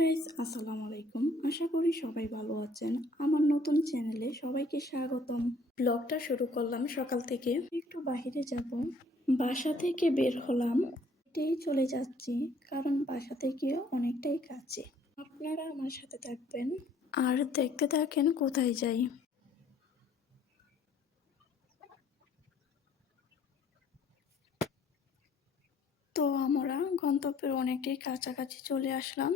Guys, আসসালামু আলাইকুম। আশা করি সবাই ভালো আছেন। আমার নতুন চ্যানেলে সবাইকে স্বাগতম। ব্লগটা শুরু করলাম সকাল থেকে। একটু বাইরে যাব, বাসা থেকে বের হলাম, হেঁটেই চলে যাচ্ছি কারণ বাসা থেকে অনেকটাই কাছে। আপনারা আমার সাথে থাকবেন আর দেখতে থাকেন কোথায় যাই। তো আমরা গন্তব্যের অনেকটাই কাছাকাছি চলে আসলাম।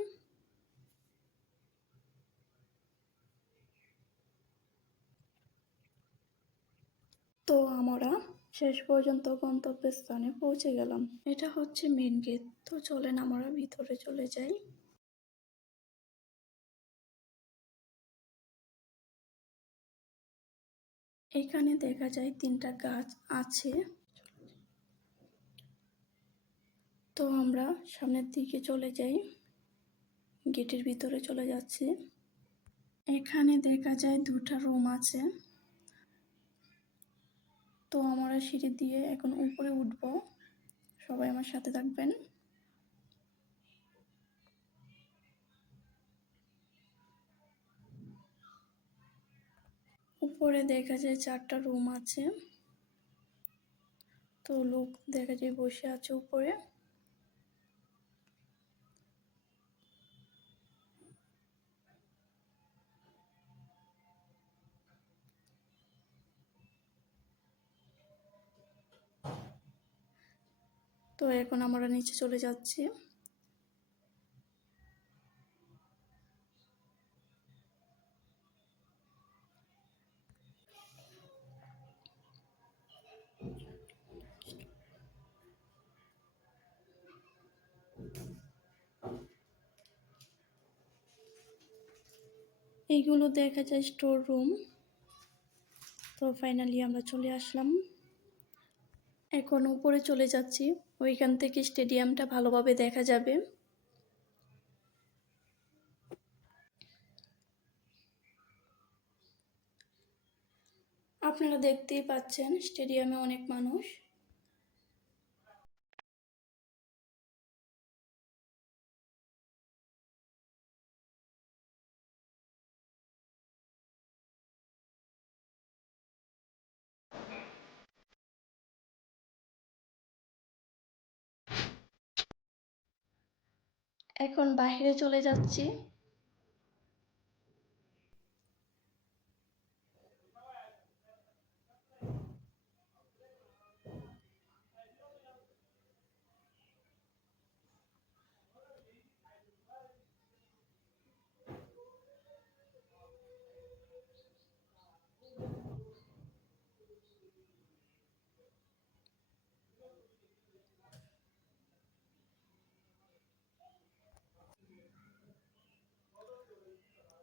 তো আমরা শেষ পর্যন্ত গন্তব্যস্থানে পৌঁছে গেলাম। এটা হচ্ছে মেন গেট। তো চলেন আমরা ভিতরে চলে যাই। এখানে দেখা যায় 3টা গাছ আছে। তো আমরা সামনের দিকে চলে যাই, গেটের ভিতরে চলে যাচ্ছি। এখানে দেখা যায় 2টা রুম আছে। তো আমরা সিঁড়ি দিয়ে এখন উপরে উঠব, সবাই আমার সাথে থাকবেন। উপরে দেখা যায় 4টা রুম আছে। তো লোক দেখা যায় বসে আছে উপরে। তো এখন আমরা নিচে চলে যাচ্ছি। এইগুলো দেখা যায় স্টোর রুম। তো ফাইনালি আমরা চলে আসলাম। এখন উপরে চলে যাচ্ছি, ওইখান থেকে স্টেডিয়ামটা ভালোভাবে দেখা যাবে। আপনারা দেখতেই পাচ্ছেন স্টেডিয়ামে অনেক মানুষ। এখন বাইরে চলে যাচ্ছি।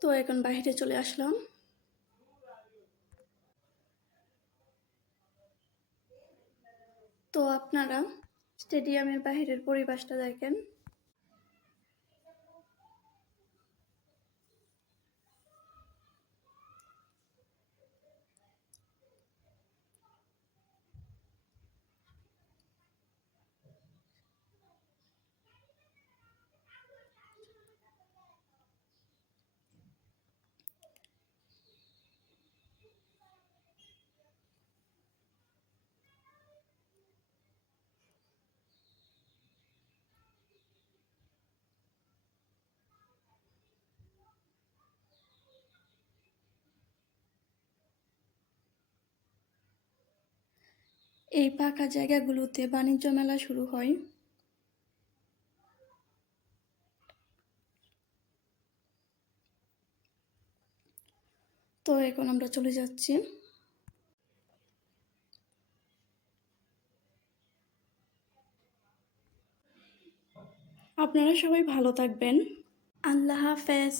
তো এখন বাইরে চলে আসলাম। তো আপনারা স্টেডিয়ামের বাইরের পরিবেশটা দেখেন। এই ফাঁকা জায়গাগুলোতে বাণিজ্য মেলা শুরু হয়। তো এখন আমরা চলে যাচ্ছি। আপনারা সবাই ভালো থাকবেন। আল্লাহ হাফেজ।